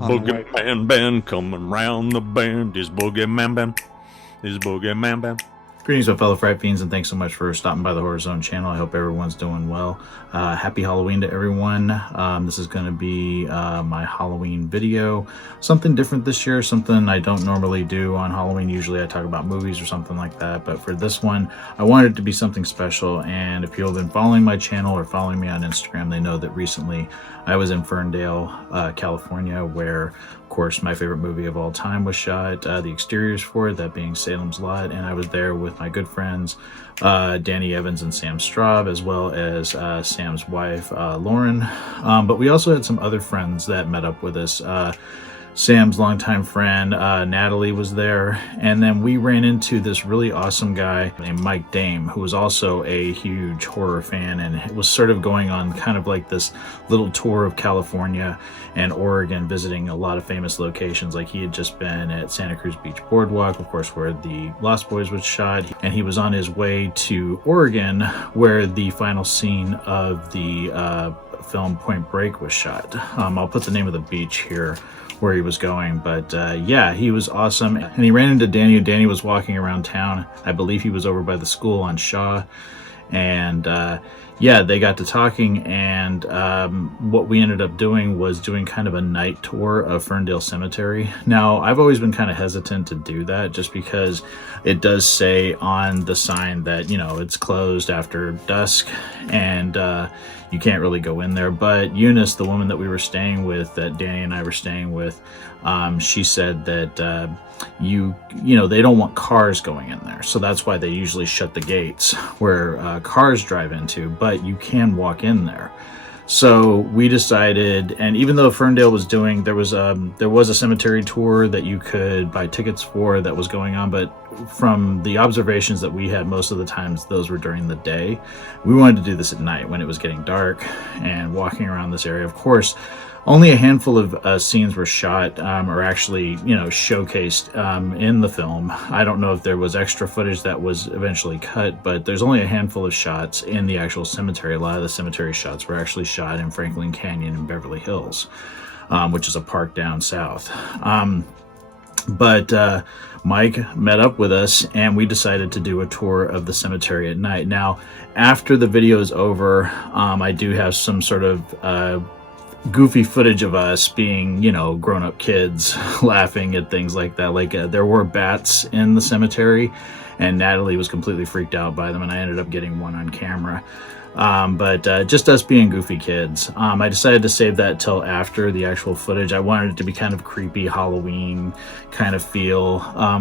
on the Boogie right. man band coming round the bend. Is boogie man band. Is boogie man band. Greetings, my fellow Fright Fiends, and thanks so much for stopping by the Horror Zone channel. I hope everyone's doing well. Happy Halloween to everyone. This is going to be my Halloween video. Something different this year, something I don't normally do on Halloween. Usually I talk about movies or something like that, but for this one, I wanted it to be something special. And if you've been following my channel or following me on Instagram, they know that recently I was in Ferndale, California, where, of course, my favorite movie of all time was shot. The exteriors for it, that being Salem's Lot, and I was there with my good friends, Danny Evans and Sam Straub, as well as Sam's wife, Lauren. But we also had some other friends that met up with us. Sam's longtime friend, Natalie, was there. And then we ran into this really awesome guy named Mike Dame, who was also a huge horror fan and was sort of going on kind of like this little tour of California and Oregon, visiting a lot of famous locations. Like he had just been at Santa Cruz Beach Boardwalk, of course, where the Lost Boys was shot. And he was on his way to Oregon, where the final scene of the film Point Break was shot. I'll put the name of the beach here where he was going, but yeah, he was awesome. And he ran into Danny. Danny was walking around town. I believe he was over by the school on Shaw, and yeah, they got to talking, and what we ended up doing was doing kind of a night tour of Ferndale Cemetery. Now, I've always been kind of hesitant to do that just because it does say on the sign that, you know, it's closed after dusk and you can't really go in there. But Eunice, the woman that we were staying with, that Danny and I were staying with, she said that you know, they don't want cars going in there, so that's why they usually shut the gates where cars drive into, but you can walk in there. So we decided, and even though Ferndale was doing, there was a cemetery tour that you could buy tickets for that was going on, but from the observations that we had, most of the times those were during the day. We wanted to do this at night when it was getting dark and walking around this area. Of course, only a handful of scenes were shot or actually, you know, showcased in the film. I don't know if there was extra footage that was eventually cut, but there's only a handful of shots in the actual cemetery. A lot of the cemetery shots were actually shot in Franklin Canyon in Beverly Hills, which is a park down south. But Mike met up with us, and we decided to do a tour of the cemetery at night. Now, after the video is over, I do have some sort of goofy footage of us being, you know, grown-up kids laughing at things like that. Like there were bats in the cemetery, and Natalie was completely freaked out by them, and I ended up getting one on camera. But just us being goofy kids. I decided to save that till after the actual footage. I wanted it to be kind of creepy Halloween kind of feel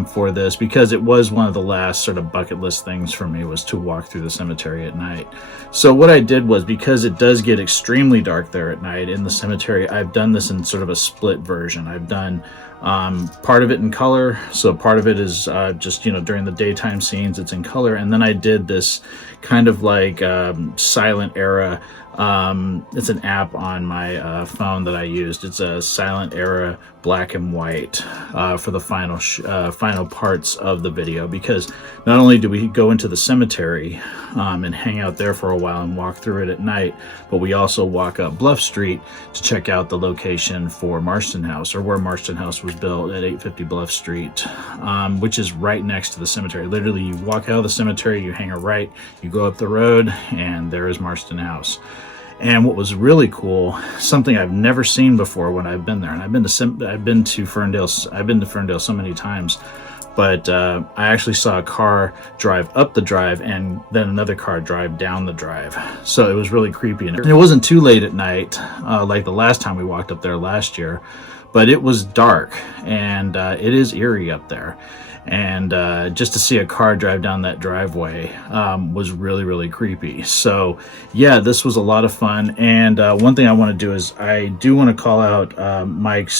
for this, because it was one of the last sort of bucket list things for me, was to walk through the cemetery at night. So what I did was, because it does get extremely dark there at night in the cemetery, I've done this in sort of a split version. I've done part of it in color, so part of it is just, you know, during the daytime scenes it's in color, and then I did this kind of like silent era. It's an app on my phone that I used. It's a silent era black and white for the final parts of the video, because not only do we go into the cemetery and hang out there for a while and walk through it at night, but we also walk up Bluff Street to check out the location for Marston House, or where Marston House was built, at 850 Bluff Street, which is right next to the cemetery. Literally, you walk out of the cemetery, you hang a right, you go up the road, and there is Marston House. And what was really cool, something I've never seen before when I've been there, and I've been to Ferndale so many times, but I actually saw a car drive up the drive and then another car drive down the drive. So it was really creepy, and it wasn't too late at night, like the last time we walked up there last year, but it was dark, and it is eerie up there. And just to see a car drive down that driveway was really, really creepy. So yeah, this was a lot of fun. And one thing I want to do is, I do want to call out Mike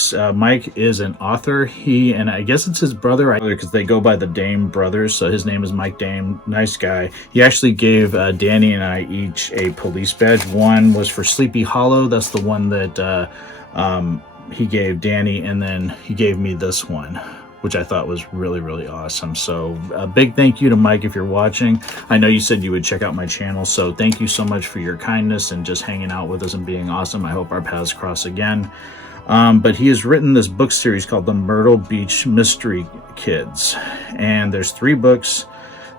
is an author. He, and I guess it's his brother, because they go by the Dame brothers, so his name is Mike Dame. Nice guy. He actually gave Danny and I each a police badge. One was for Sleepy Hollow. That's the one that he gave Danny, and then he gave me this one, which I thought was really, really awesome. So a big thank you to Mike if you're watching. I know you said you would check out my channel, so thank you so much for your kindness and just hanging out with us and being awesome. I hope our paths cross again. But he has written this book series called the Myrtle Beach Mystery Kids, and there's 3 books.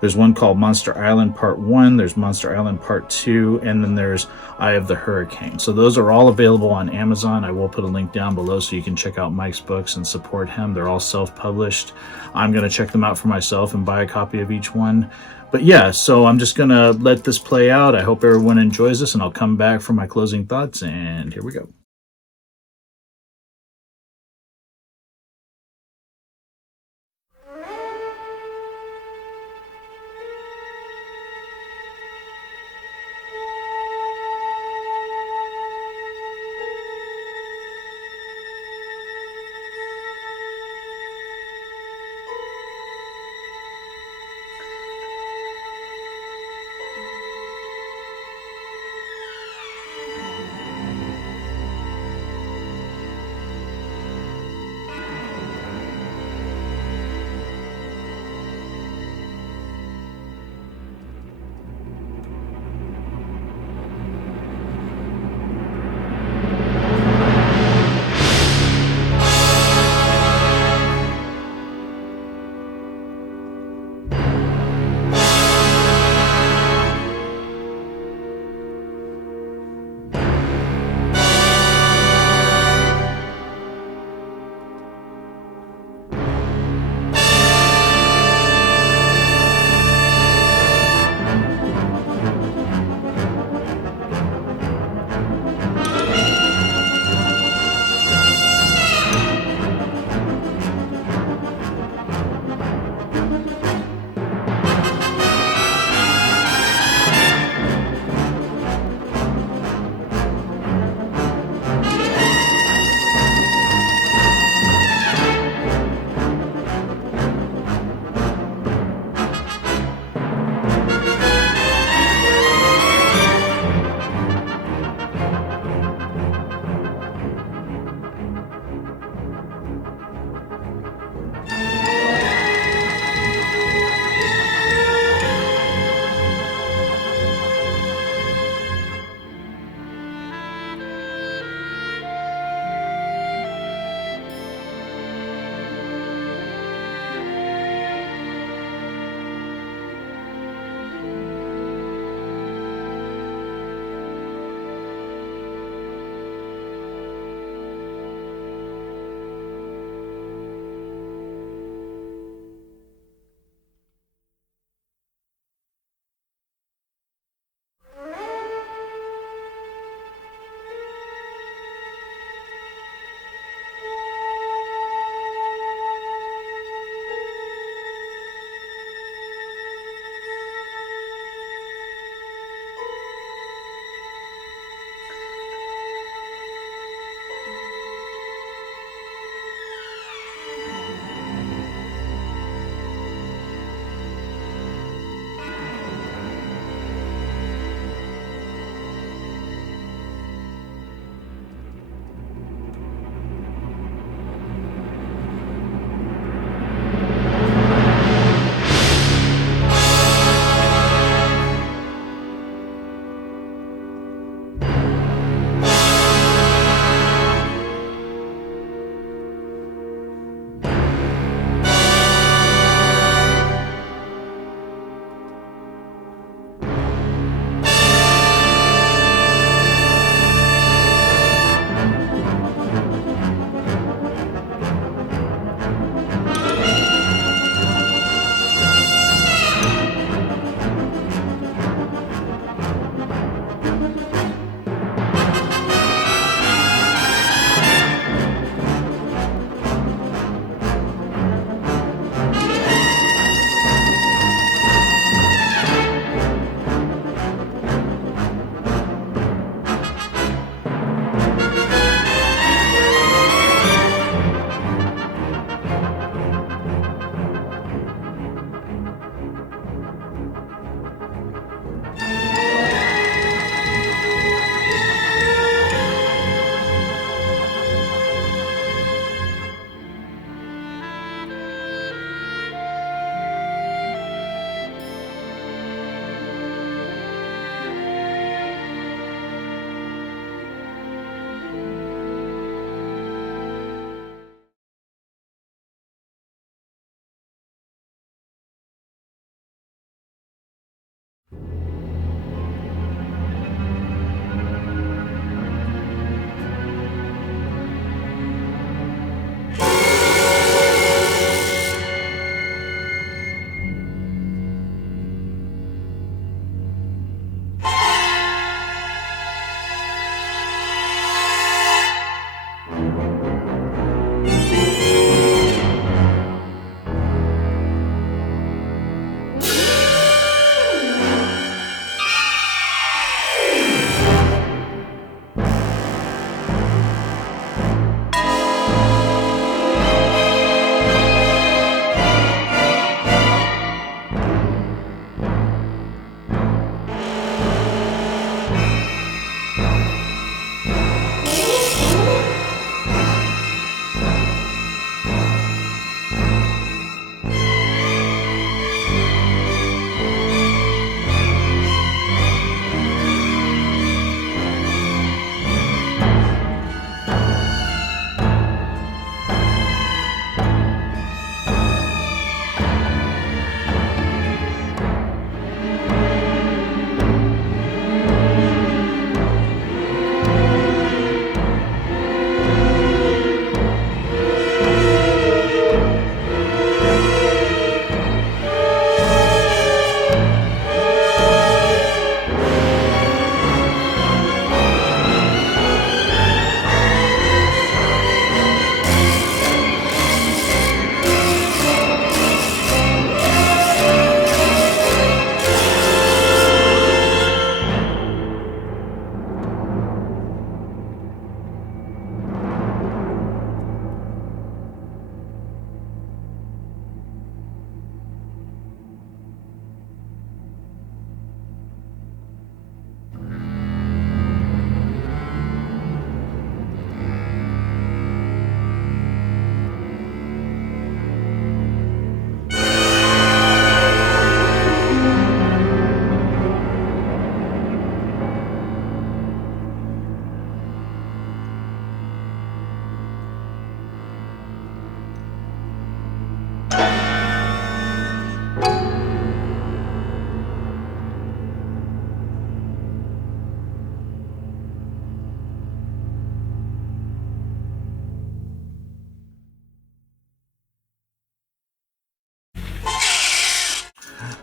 There's one called Monster Island Part 1, there's Monster Island Part 2, and then there's Eye of the Hurricane. So those are all available on Amazon. I will put a link down below so you can check out Mike's books and support him. They're all self-published. I'm going to check them out for myself and buy a copy of each one. But yeah, so I'm just going to let this play out. I hope everyone enjoys this, and I'll come back for my closing thoughts, and here we go.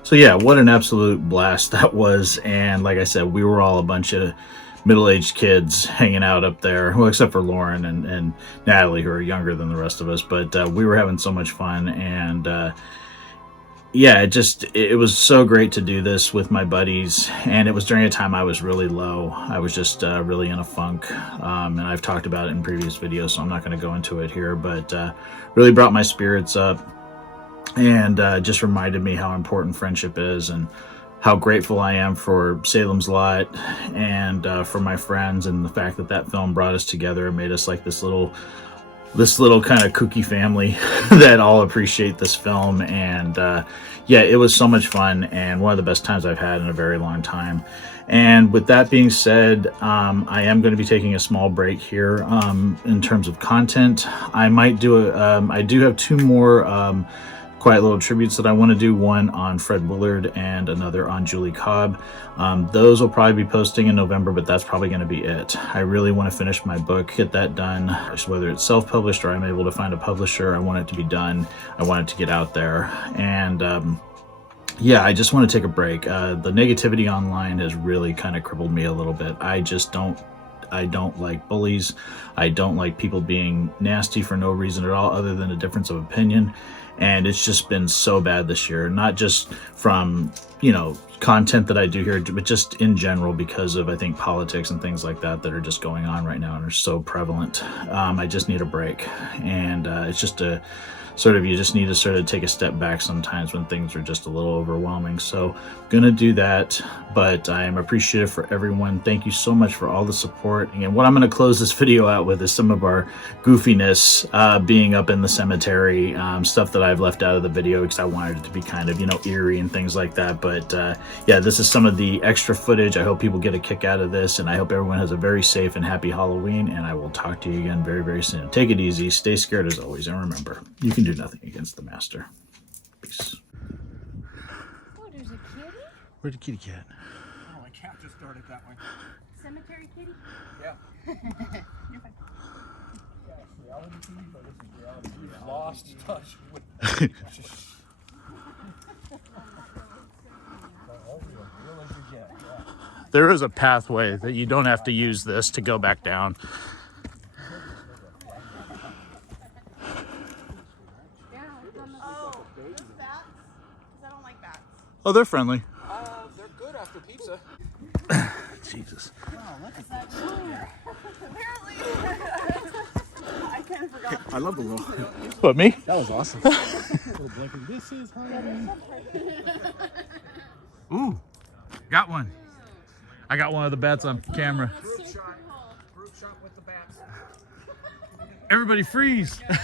So yeah, what an absolute blast that was. And like I said, we were all a bunch of middle-aged kids hanging out up there, well, except for Lauren and Natalie, who are younger than the rest of us. But we were having so much fun. And yeah, it was so great to do this with my buddies. And it was during a time I was really low. I was just really in a funk. And I've talked about it in previous videos, so I'm not going to go into it here. But really brought my spirits up. And just reminded me how important friendship is, and how grateful I am for Salem's Lot and for my friends, and the fact that that film brought us together and made us like this little kind of kooky family that all appreciate this film. And yeah, it was so much fun and one of the best times I've had in a very long time. And with that being said, I am going to be taking a small break here in terms of content. I might do I do have two more quiet little tributes that I want to do, one on Fred Willard and another on Julie Cobb. Those will probably be posting in November, but that's probably going to be it. I really want to finish my book, get that done, whether it's self-published or I'm able to find a publisher. I want it to be done. I want it to get out there. And yeah, I just want to take a break. The negativity online has really kind of crippled me a little bit. I don't like bullies. I don't like people being nasty for no reason at all other than a difference of opinion. And it's just been so bad this year, not just from, you know, content that I do here, but just in general because of, I think, politics and things like that are just going on right now and are so prevalent. I just need a break. And it's just a sort of, you just need to sort of take a step back sometimes when things are just a little overwhelming. So I'm going to do that, but I am appreciative for everyone. Thank you so much for all the support. And what I'm going to close this video out with is some of our goofiness being up in the cemetery, stuff that I've left out of the video because I wanted it to be kind of, you know, eerie and things like that. But yeah, this is some of the extra footage. I hope people get a kick out of this, and I hope everyone has a very safe and happy Halloween, and I will talk to you again very, very soon. Take it easy, stay scared as always, and remember, you can do nothing against the master. Peace. Oh, there's a kitty? Where'd the kitty cat? Oh, my cat just started that one. Cemetery kitty? Yeah. You're fine. Yeah, it's reality TV, but this is reality. We've lost touch with real as you get. Yeah. There is a pathway that you don't have to use this to go back down. Oh, those bats? Because I don't like bats. Oh, they're friendly. They're good after pizza. Jesus. Wow, look at That apparently. I kind of forgot. I love the little. What, me? That was awesome. Little blinking. This is Halloween. Ooh, got one. I got one of the bats on camera. Group shot. Group shot with the bats. Everybody freeze. I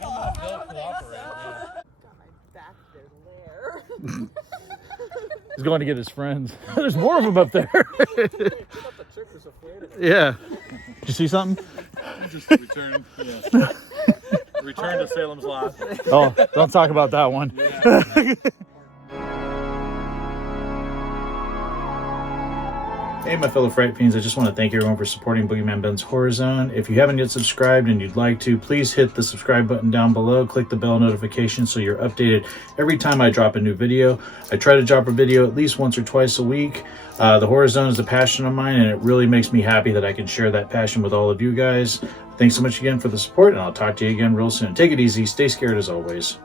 don't know if they'll cooperate. Got my back there. He's going to get his friends. There's more of them up there. I thought the chick was afraid of it. Yeah. Did you see something? Just return, yeah. Return to Salem's Lot. Oh, don't talk about that one. Hey, my fellow Fright Fiends, I just want to thank everyone for supporting Boogeyman Ben's Horror Zone. If you haven't yet subscribed and you'd like to, please hit the subscribe button down below. Click the bell notification so you're updated every time I drop a new video. I try to drop a video at least once or twice a week. The Horror Zone is a passion of mine, and it really makes me happy that I can share that passion with all of you guys. Thanks so much again for the support, and I'll talk to you again real soon. Take it easy. Stay scared as always.